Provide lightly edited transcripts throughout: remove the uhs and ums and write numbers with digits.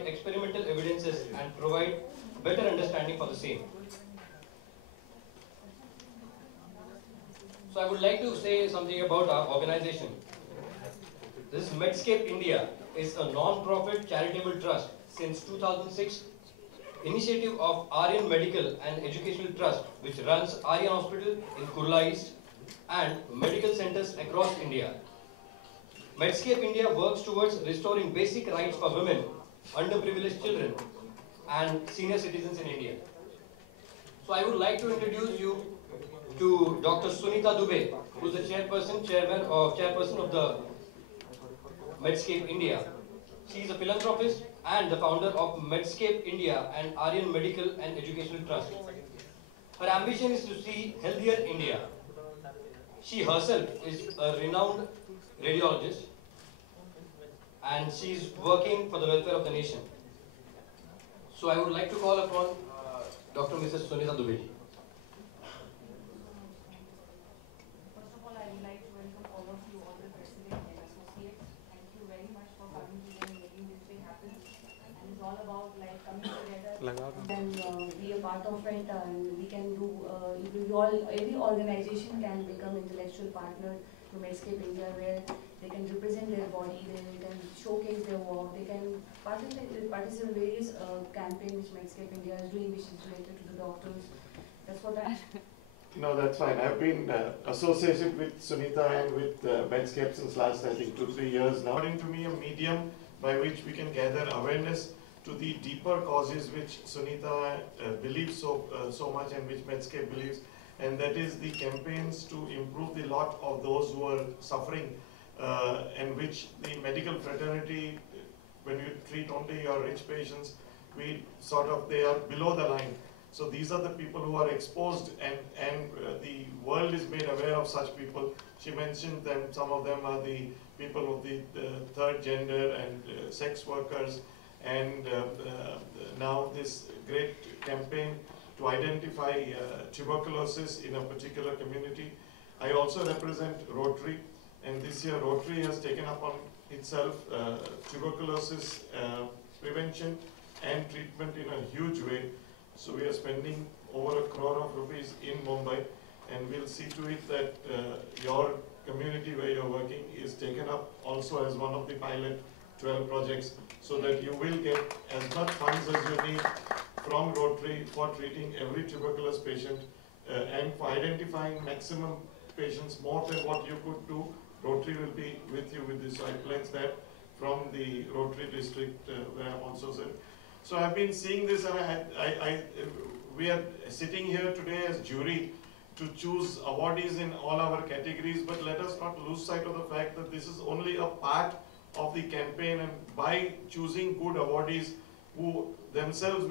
provide experimental evidences and provide better understanding for the same. So I would like to say something about our organization. This Medscape India is a non-profit charitable trust since 2006, initiative of Aryan Medical and Educational Trust, which runs Aryan Hospital in Kurla East and medical centers across India. Medscape India works towards restoring basic rights for women, underprivileged children, and senior citizens in India. So I would like to introduce you to Dr. Sunita Dubey, who is the chairperson of the Medscape India. She is a philanthropist and the founder of Medscape India and Aryan Medical and Educational Trust. Her ambition is to see healthier India. She herself is a renowned radiologist and she is working for the welfare of the nation. So I would like to call upon Dr. Mrs. Sunita Dubey. First of all, I would like to welcome all of you, all the president and associates. Thank you very much for coming here and making this day happen. And it's all about like coming together and be a part of it. And we can do, every organization can become intellectual partner to Medscape India, where they can represent their body, they can showcase their work, they can participate in various campaigns which Medscape India is doing, which is related to the doctors. That's what I... No, that's fine. I've been associated with Sunita and with Medscape since last, I think, 2-3 years now. According to me, a medium by which we can gather awareness to the deeper causes which Sunita believes so much and which Medscape believes, and that is the campaigns to improve the lot of those who are suffering, and which the medical fraternity, when you treat only your rich patients, they are below the line. So these are the people who are exposed, and the world is made aware of such people. She mentioned them, some of them are the people of the third gender and sex workers, and now this great campaign to identify tuberculosis in a particular community. I also represent Rotary, and this year Rotary has taken upon itself tuberculosis prevention and treatment in a huge way. So we are spending over ₹1 crore in Mumbai, and we'll see to it that your community where you're working is taken up also as one of the pilot 12 projects, so that you will get as much funds as you need from Rotary for treating every tuberculosis patient and for identifying maximum patients more than what you could do. Rotary will be with you with this. So I pledge that from the Rotary district where I'm also serving. So I've been seeing this, and we are sitting here today as jury to choose awardees in all our categories, but let us not lose sight of the fact that this is only a part of the campaign, and by choosing good awardees who themselves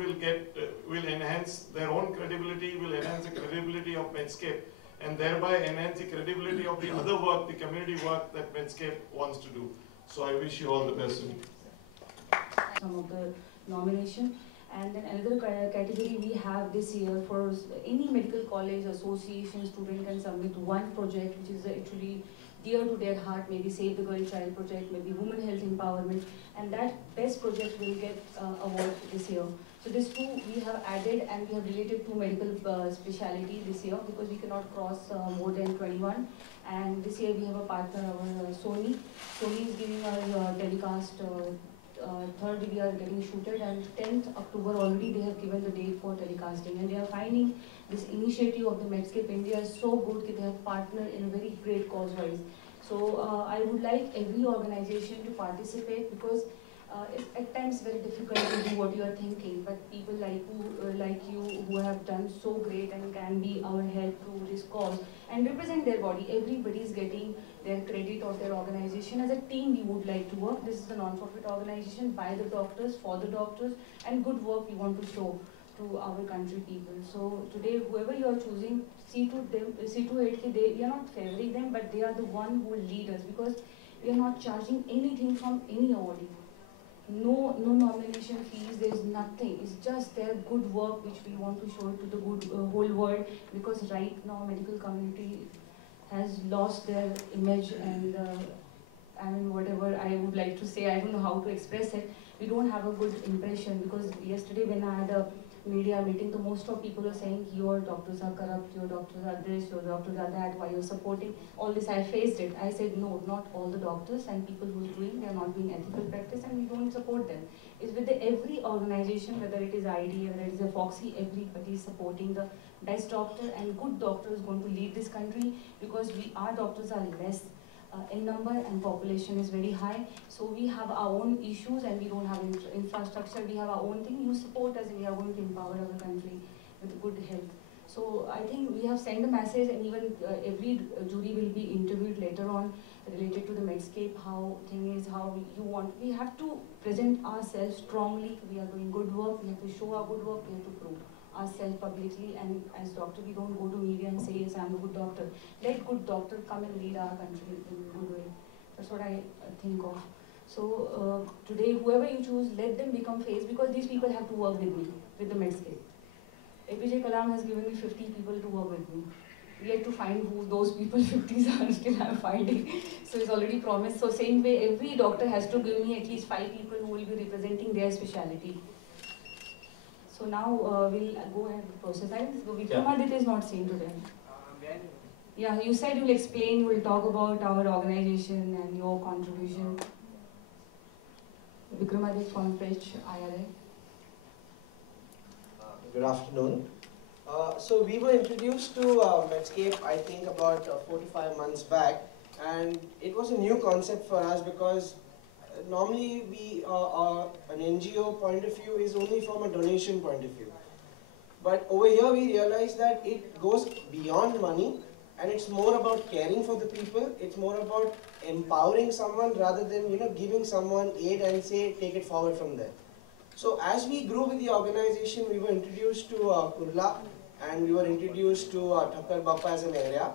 will enhance their own credibility, will enhance the credibility of Medscape, and thereby enhance the credibility of the other work, the community work that Medscape wants to do. So I wish you all the best. Some of the nomination. And then another category we have this year for any medical college association student can submit one project which is actually dear to their heart, maybe Save the Girl Child project, maybe Women Health Empowerment, and that best project will get award this year. So these two we have added, and we have related to medical speciality this year because we cannot cross more than 21. And this year we have a partner, our Sony. Sony is giving us telecast. 3rd we are getting shooted, and 10th October already they have given the date for telecasting, and they are finding this initiative of the Medscape India is so good that they have partnered in a very great cause-wise. So I would like every organization to participate, because it's at times very difficult to do what you are thinking, but people like you who have done so great and can be our help to this cause and represent their body. Everybody is getting their credit of their organization. As a team we would like to work. This is a non-profit organization by the doctors, for the doctors, and good work we want to show to our country people. So today whoever you are choosing, see to it, we are not favoring them, but they are the one who will lead us, because we are not charging anything from any awardee. No nomination fees, there is nothing. It's just their good work which we want to show to the whole world, because right now medical community has lost their image, and I mean, whatever I would like to say, I don't know how to express it. We don't have a good impression, because yesterday when I had a media meeting, the most of people are saying your doctors are corrupt, your doctors are this, your doctors are that, why you're supporting all this. I faced it. I said no, not all the doctors and people who's doing, they're not doing ethical practice and we don't support them. It's with every organization, whether it is ID, whether it is a Foxy, everybody is supporting the best doctor, and good doctor is going to lead this country, because our doctors are less in number and population is very high. So we have our own issues and we don't have infrastructure, we have our own thing. You support us and we are going to empower our country with good health. So I think we have sent a message, and even every jury will be interviewed later on related to the Medscape, how thing is, how you want. We have to present ourselves strongly. We are doing good work, we have to show our good work, we have to prove ourselves publicly, and as doctor we don't go to media and say yes, I'm a good doctor. Let good doctor come and lead our country in a good way. That's what I think of. So today whoever you choose, let them become face, because these people have to work with me, with the Medscape. APJ Kalam has given me 50 people to work with me. We have to find who those people 50s are, still I'm finding. So it's already promised. So same way, every doctor has to give me at least 5 people who will be representing their specialty. So now we'll go ahead with the process. I think Vikramaditya is not seen today. Yeah, you said you'll explain, you'll talk about our organization and your contribution. Vikramaditya from Fetch IRA. Good afternoon. So we were introduced to Medscape, I think about 4 to 5 months back, and it was a new concept for us, because normally we an NGO point of view is only from a donation point of view. But over here we realized that it goes beyond money, and it's more about caring for the people. It's more about empowering someone rather than giving someone aid and say take it forward from there. So as we grew with the organization, we were introduced to Kurla, and we were introduced to Thakkar Bappa as an area.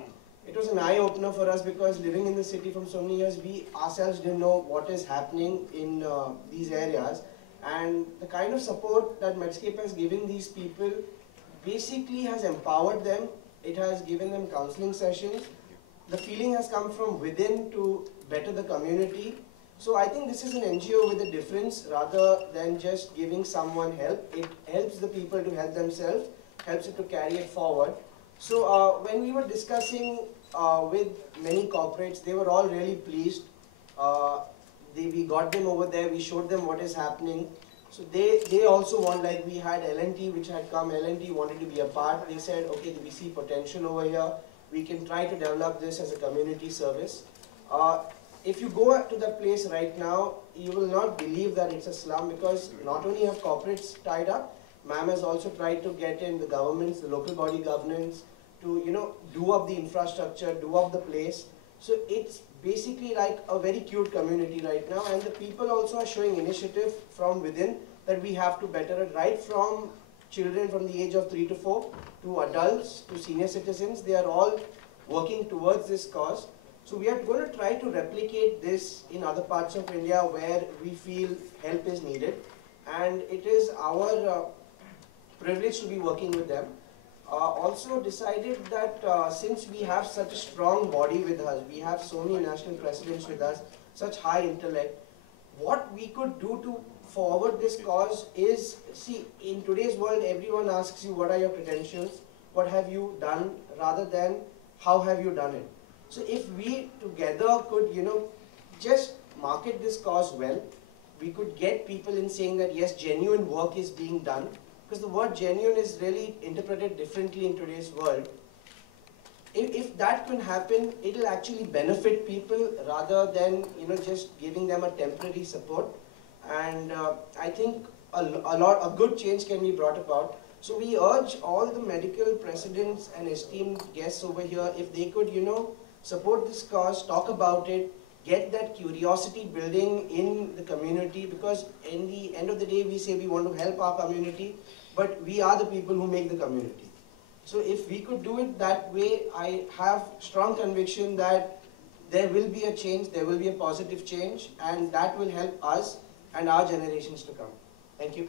It was an eye-opener for us, because living in the city from so many years, we ourselves didn't know what is happening in these areas. And the kind of support that Medscape has given these people basically has empowered them. It has given them counseling sessions. The feeling has come from within to better the community. So I think this is an NGO with a difference, rather than just giving someone help. It helps the people to help themselves, helps it to carry it forward. So when we were discussing with many corporates, they were all really pleased. We got them over there, we showed them what is happening. So they also want, like we had L&T which had come, L&T wanted to be a part. They said, okay, we see potential over here. We can try to develop this as a community service. If you go to that place right now, you will not believe that it's a slum, because not only have corporates tied up, ma'am has also tried to get in the governments, the local body governance, to do up the infrastructure, do up the place. So it's basically like a very cute community right now, and the people also are showing initiative from within that we have to better it, right from children from the age of 3 to 4 to adults to senior citizens. They are all working towards this cause. So we are going to try to replicate this in other parts of India where we feel help is needed, and it is our privilege to be working with them. Also decided that since we have such a strong body with us, we have so many national presidents with us, such high intellect, what we could do to forward this cause is, see, in today's world everyone asks you what are your credentials, what have you done, rather than how have you done it. So if we together could, just market this cause well, we could get people in saying that yes, genuine work is being done, because the word genuine is really interpreted differently in today's world. If that can happen, it will actually benefit people rather than just giving them a temporary support. And I think a good change can be brought about. So we urge all the medical presidents and esteemed guests over here, if they could support this cause, talk about it, get that curiosity building in the community, because in the end of the day we say we want to help our community, but we are the people who make the community. So if we could do it that way, I have strong conviction that there will be a change, there will be a positive change, and that will help us and our generations to come. Thank you.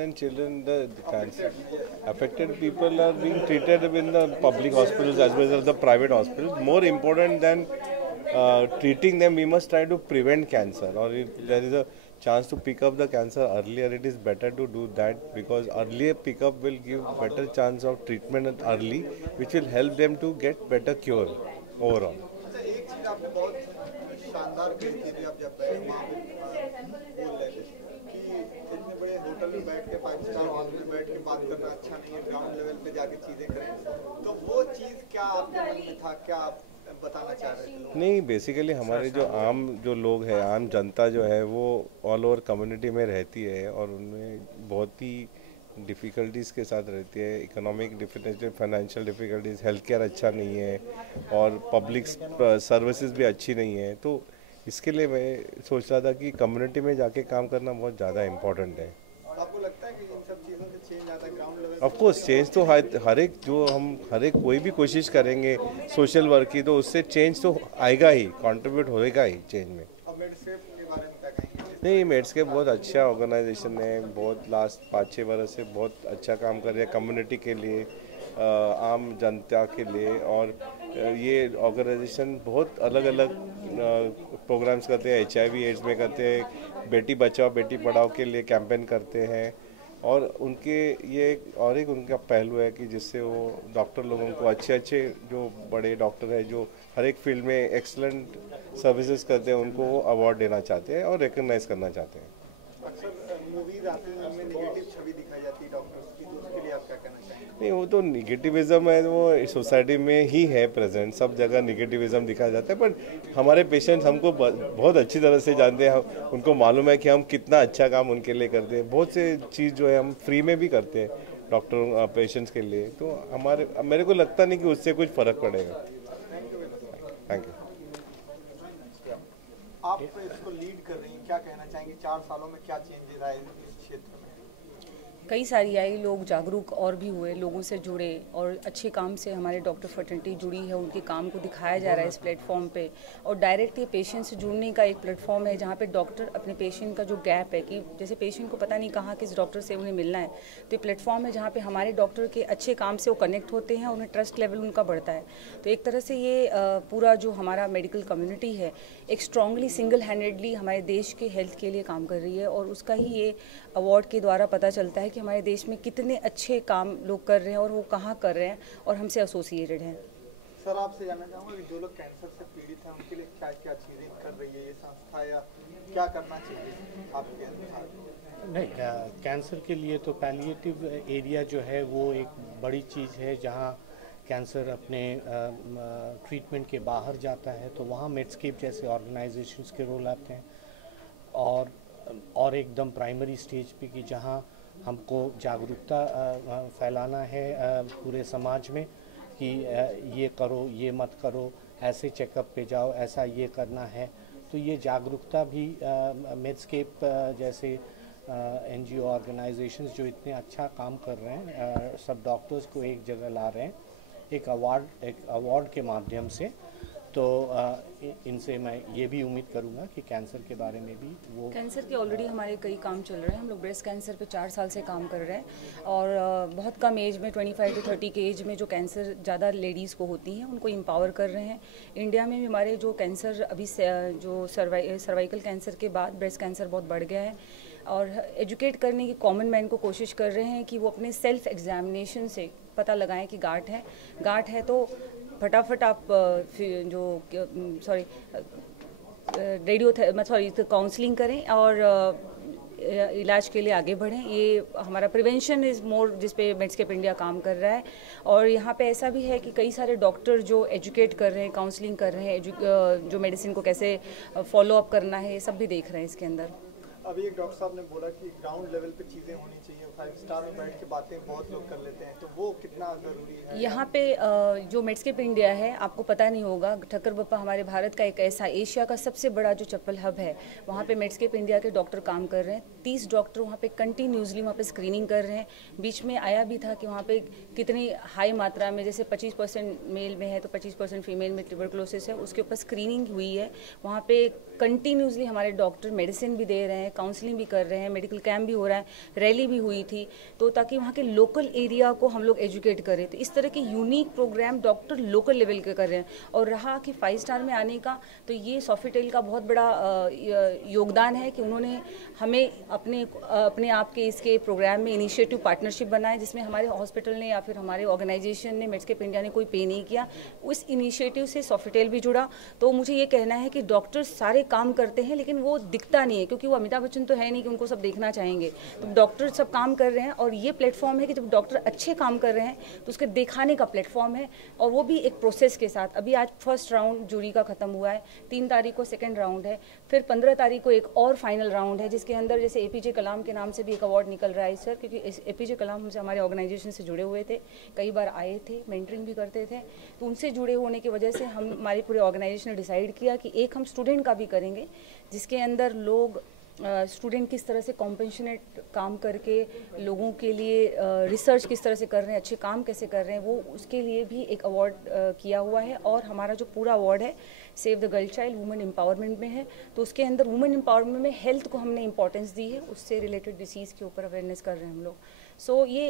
and children, the cancer affected people are being treated in the public hospitals as well as the private hospitals. More important than treating them, we must try to prevent cancer, or if there is a chance to pick up the cancer earlier, it is better to do that, because earlier pickup will give better chance of treatment early, which will help them to get better cure overall. एक चीज आपने बहुत शानदार कही थी आप जब वहाँ पे बोल रहे थे कि इतने बड़े होटल में बैठ के 5 स्टार होटल में बैठ के बात करना अच्छा नहीं है, ग्राउंड लेवल पे जाके चीजें करें। तो वो चीज क्या आपके मन में था, क्या आप बताना चाह रहे थे? नहीं, बेसिकली हमारे जो आम जो लोग हैं, आम जनता जो है वो ऑल ओवर कम्युनिटी में रहती है और उनमें बहुत ही डिफ़िकल्टीज़ के साथ रहती है। Economic difficulty, financial difficulties, health care अच्छा नहीं है और पब्लिक सर्विसेज भी अच्छी नहीं है। तो इसके लिए मैं सोच रहा था कि कम्युनिटी में जाके काम करना बहुत ज़्यादा इम्पोर्टेंट है। आपको लगता है कि इन सब चीज़ों से चेंज आता है ground level? Of course change तो हर एक जो हम हर एक कोई भी कोशिश करेंगे सोशल वर्क की, तो उससे चेंज तो आएगा ही, कंट्रीब्यूट होएगा ही चेंज में। अब मेडस्केप के बारे में क्या कहेंगे? नहीं, मेडस्केप बहुत अच्छा ऑर्गेनाइजेशन है, बहुत लास्ट 5-6 वर्ष से बहुत अच्छा काम कर रहे हैं कम्युनिटी के लिए, आम जनता के लिए। और ये ऑर्गेनाइजेशन बहुत अलग अलग प्रोग्राम्स करते हैं, HIV एड्स में करते हैं, बेटी बचाओ बेटी पढ़ाओ के लिए कैंपेन करते हैं। और उनके ये और एक उनका पहलू है कि जिससे वो डॉक्टर लोगों को अच्छे जो बड़े डॉक्टर हैं जो हर एक फील्ड में एक्सलेंट सर्विसेज करते हैं, उनको वो अवार्ड देना चाहते हैं और रिकग्नाइज करना चाहते हैं। अक्सर मूवीज आती हैं उनमें नेगेटिव छवि दिखाई जाती है डॉक्टर्स की, तो उसके लिए आप क्या कहना चाहेंगे? नहीं, वो तो निगेटिविज्म है, वो सोसाइटी में ही है प्रेजेंट, सब जगह निगेटिविज्म दिखाया जाता है। बट हमारे पेशेंट्स हमको बहुत अच्छी तरह से जानते हैं, उनको मालूम है कि हम कितना अच्छा काम उनके लिए करते हैं। बहुत से चीज़ जो है हम फ्री में भी करते हैं डॉक्टर पेशेंट्स के लिए, तो मेरे को लगता नहीं कि उससे कुछ फ़र्क पड़ेगा। Thank you. आप इसको लीड कर रही हैं, क्या कहना चाहेंगे? 4 सालों में क्या चेंजेस आए इस क्षेत्र में? कई सारी आई, लोग जागरूक और भी हुए, लोगों से जुड़े और अच्छे काम से हमारे डॉक्टर फर्टिलिटी जुड़ी है, उनके काम को दिखाया जा रहा है इस प्लेटफॉर्म पे। और डायरेक्ट ये पेशेंट से जुड़ने का एक प्लेटफॉर्म है जहाँ पे डॉक्टर अपने पेशेंट का जो गैप है कि जैसे पेशेंट को पता नहीं कहाँ किस डॉक्टर से उन्हें मिलना है, तो ये प्लेटफॉर्म है जहाँ पे हमारे डॉक्टर के अच्छे काम से वो कनेक्ट होते हैं, उन्हें ट्रस्ट लेवल उनका बढ़ता है। तो एक तरह से ये पूरा जो हमारा मेडिकल कम्युनिटी है एक स्ट्रांगली सिंगल हैंडेडली हमारे देश के हेल्थ के लिए काम कर रही है, और उसका ही ये अवार्ड के द्वारा पता चलता है कि हमारे देश में कितने अच्छे काम लोग कर रहे हैं और वो कहाँ कर रहे हैं और हमसे एसोसिएटेड हैं। सर, आपसे जानना चाहूँगा कि जो लोग कैंसर से पीड़ित हैं उनके लिए क्या क्या चीज़ें कर रही है ये संस्था, या क्या करना चाहिए आपके अनुसार? नहीं, कैंसर के लिए तो पैलिएटिव एरिया जो है वो एक बड़ी चीज़ है, जहाँ कैंसर अपने ट्रीटमेंट के बाहर जाता है, तो वहाँ मेडस्केप जैसे ऑर्गेनाइजेशंस के रोल आते हैं। और एकदम प्राइमरी स्टेज पे कि जहाँ हमको जागरूकता फैलाना है पूरे समाज में कि ये करो, ये मत करो, ऐसे चेकअप पे जाओ, ऐसा ये करना है। तो ये जागरूकता भी मेडस्केप जैसे NGO ऑर्गेनाइजेशंस जो इतने अच्छा काम कर रहे हैं, सब डॉक्टर्स को एक जगह ला रहे हैं एक अवार्ड के माध्यम से। तो इनसे मैं ये भी उम्मीद करूंगा कि कैंसर के बारे में भी वो कैंसर के ऑलरेडी हमारे कई काम चल रहे हैं। हम लोग ब्रेस्ट कैंसर पे 4 साल से काम कर रहे हैं, और बहुत कम एज में 25 से 30 के एज में जो कैंसर ज़्यादा लेडीज़ को होती हैं उनको एम्पावर कर रहे हैं। इंडिया में भी हमारे जो कैंसर अभी जो सर्वाइकल कैंसर के बाद ब्रेस्ट कैंसर बहुत बढ़ गया है, और एजुकेट करने की कॉमन मैन को कोशिश कर रहे हैं कि वो अपने सेल्फ एग्जामिनेशन से पता लगाएं कि गांठ है तो फटाफट आप काउंसलिंग करें और इलाज के लिए आगे बढ़ें। ये हमारा प्रिवेंशन इज़ मोर जिस पे मेडस्केप इंडिया काम कर रहा है। और यहाँ पे ऐसा भी है कि कई सारे डॉक्टर जो एजुकेट कर रहे हैं, काउंसलिंग कर रहे हैं, जो मेडिसिन को कैसे फॉलो अप करना है, ये सब भी देख रहे हैं इसके अंदर। अभी एक डॉक्टर साहब ने बोला कि ग्राउंड लेवल पे चीज़ें होनी चाहिए, 5 स्टार में बैठ के बातें बहुत लोग कर लेते हैं, तो वो कितना ज़रूरी है? यहाँ पे जो मेडस्केप इंडिया है, आपको पता नहीं होगा, ठक्कर बप्पा हमारे भारत का एक ऐसा एशिया का सबसे बड़ा जो चप्पल हब है, वहाँ पे मेडस्केप इंडिया के डॉक्टर काम कर रहे हैं। 30 डॉक्टर वहाँ पे कंटिन्यूसली वहाँ पे स्क्रीनिंग कर रहे हैं। बीच में आया भी था कि वहाँ पे कितनी हाई मात्रा में, जैसे 25% मेल में है तो 25% फीमेल में ट्यूबरकुलोसिस है, उसके ऊपर स्क्रीनिंग हुई है। वहाँ पे कंटिन्यूसली हमारे डॉक्टर मेडिसिन भी दे रहे हैं, काउंसलिंग भी कर रहे हैं, मेडिकल कैंप भी हो रहा है, रैली भी हुई थी, तो ताकि वहाँ के लोकल एरिया को हम लोग एजुकेट करें। तो इस तरह के unique program doctor local level के कर रहे हैं। और रहा कि 5 स्टार में आने का, तो ये सोफिटेल का बहुत बड़ा योगदान है कि उन्होंने हमें अपने आप के इसके प्रोग्राम में इनिशिएटिव पार्टनरशिप बनाए, जिसमें हमारे हॉस्पिटल ने या फिर हमारे ऑर्गेनाइजेशन ने, मेड्सकेप इंडिया ने कोई पे नहीं किया। उस इनिशिएटिव से सोफिटेल भी जुड़ा। तो मुझे ये कहना है कि डॉक्टर सारे काम करते हैं लेकिन वो दिखता नहीं है, क्योंकि वो अमिताभ बच्चन तो है नहीं कि उनको सब देखना चाहेंगे। तो डॉक्टर सब काम कर रहे हैं और ये प्लेटफॉर्म है कि जब डॉक्टर अच्छे काम कर रहे हैं तो उसके दिखाने का प्लेटफॉर्म है, और वो भी एक प्रोसेस के साथ। अभी आज फर्स्ट राउंड जूरी का खत्म हुआ है, 3 तारीख को सेकेंड राउंड है, फिर 15 तारीख को एक और फाइनल राउंड है, जिसके अंदर जैसे एपीजे कलाम के नाम से भी एक अवार्ड निकल रहा है सर, क्योंकि एपीजे कलाम हमसे हमारे ऑर्गेनाइजेशन से जुड़े हुए थे, कई बार आए थे, मेंटरिंग भी करते थे। तो उनसे जुड़े होने की वजह से हमारी पूरे ऑर्गेनाइजेशन ने डिसाइड किया कि एक हम स्टूडेंट का भी करेंगे, जिसके अंदर लोग स्टूडेंट किस तरह से कॉम्पेशनेट काम करके लोगों के लिए रिसर्च किस तरह से कर रहे हैं, अच्छे काम कैसे कर रहे हैं, वो उसके लिए भी एक अवार्ड किया हुआ है। और हमारा जो पूरा अवार्ड है save the girl child women empowerment में है, तो उसके अंदर वुमेन एम्पावरमेंट में हेल्थ को हमने इंपॉर्टेंस दी है, उससे रिलेटेड डिसीज़ के ऊपर अवेयरनेस कर रहे हैं हम लोग। सो ये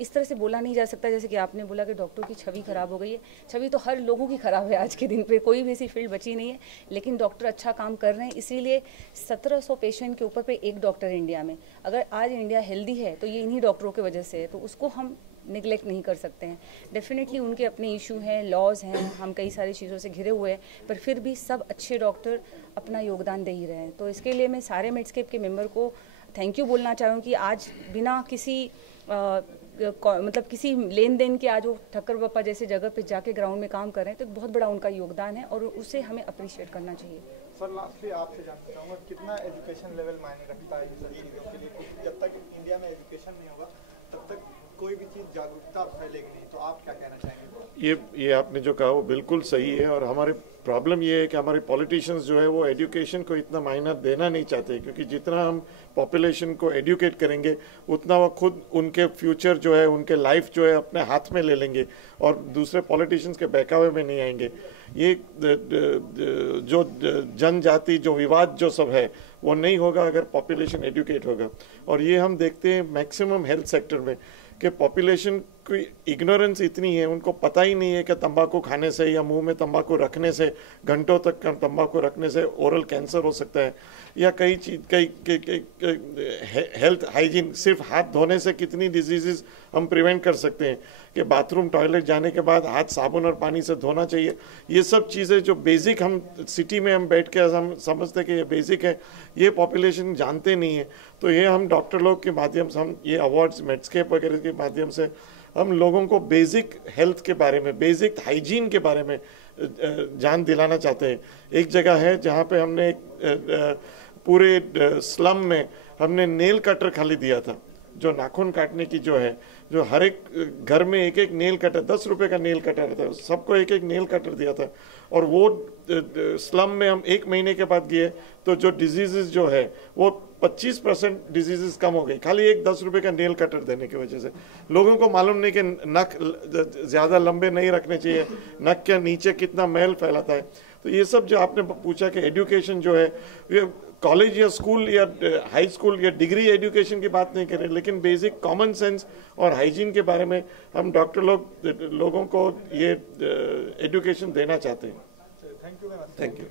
इस तरह से बोला नहीं जा सकता जैसे कि आपने बोला कि डॉक्टर की छवि खराब हो गई है। छवि तो हर लोगों की खराब है आज के दिन पे, कोई भी ऐसी फील्ड बची नहीं है, लेकिन डॉक्टर अच्छा काम कर रहे हैं। इसीलिए 1700 पेशेंट के ऊपर पे एक डॉक्टर इंडिया में। अगर आज इंडिया हेल्दी है तो ये इन्हीं डॉक्टरों की वजह से है, तो उसको हम निगलेक्ट नहीं कर सकते हैं। डेफिनेटली उनके अपने इशू हैं, लॉज हैं, हम कई सारी चीज़ों से घिरे हुए हैं, पर फिर भी सब अच्छे डॉक्टर अपना योगदान दे ही रहे हैं। तो इसके लिए मैं सारे मेड्सकेप के मेंबर को थैंक यू बोलना चाहूँगी। आज बिना किसी मतलब किसी लेन देन के आज वो ठक्कर बप्पा जैसे जगह पे जाके ग्राउंड में काम कर रहे हैं, तो बहुत बड़ा उनका योगदान है और उसे हमें अप्रिशिएट करना चाहिए। सर लास्टली आपसे जानना चाहूँगा, कितना एजुकेशन लेवल मायने रखता है सभी चीज़ों के लिए? जब तक इंडिया में एजुकेशन नहीं होगा तब तक कोई भी चीज़ जागरूकता फैलेगी नहीं, तो आप क्या कहना चाहेंगे? ये आपने जो कहा वो बिल्कुल सही है, और हमारे प्रॉब्लम ये है कि हमारे पॉलिटिशियंस जो है वो एजुकेशन को इतना मायना देना नहीं चाहते, क्योंकि जितना हम पॉपुलेशन को एजुकेट करेंगे उतना वो खुद उनके फ्यूचर जो है, उनके लाइफ जो है अपने हाथ में ले लेंगे और दूसरे पॉलिटिशियंस के बहकावे में नहीं आएंगे। ये जो जनजाति जो विवाद जो सब है वो नहीं होगा अगर पॉपुलेशन एजुकेट होगा। और ये हम देखते हैं मैक्सिमम हेल्थ सेक्टर में कि पॉपुलेशन की इग्नोरेंस इतनी है, उनको पता ही नहीं है कि तंबाकू खाने से या मुंह में तंबाकू रखने से, घंटों तक तंबाकू रखने से ओरल कैंसर हो सकता है, या कई हेल्थ हाइजीन, सिर्फ हाथ धोने से कितनी डिजीजेस हम प्रिवेंट कर सकते हैं, कि बाथरूम टॉयलेट जाने के बाद हाथ साबुन और पानी से धोना चाहिए। ये सब चीज़ें जो बेसिक हम सिटी में हम बैठ के हम समझते हैं कि ये बेसिक है, ये पॉपुलेशन जानते नहीं है। तो ये हम डॉक्टर लोग के माध्यम से, हम ये अवार्ड्स मेड्सकेप वगैरह के माध्यम से हम लोगों को बेसिक हेल्थ के बारे में, बेसिक हाइजीन के बारे में जान दिलाना चाहते हैं। एक जगह है जहाँ पे हमने पूरे स्लम में हमने नेल कटर खाली दिया था, जो नाखून काटने की जो है, जो हर एक घर में एक एक नेल कटर, 10 रुपए का नेल कटर था, सबको एक एक नेल कटर दिया था। और वो स्लम में हम 1 महीने के बाद गए तो जो डिजीजेस जो है वो 25% डिजीजेस कम हो गई, खाली एक 10 रुपए का नेल कटर देने की वजह से। लोगों को मालूम नहीं कि नख ज़्यादा लंबे नहीं रखने चाहिए, नख के नीचे कितना मैल फैलाता है। तो ये सब जो आपने पूछा कि एजुकेशन जो है, ये कॉलेज या स्कूल या हाई स्कूल या डिग्री एजुकेशन की बात नहीं करें, लेकिन बेसिक कॉमन सेंस और हाइजीन के बारे में हम डॉक्टर लोगों को ये एजुकेशन देना चाहते हैं। Thank you.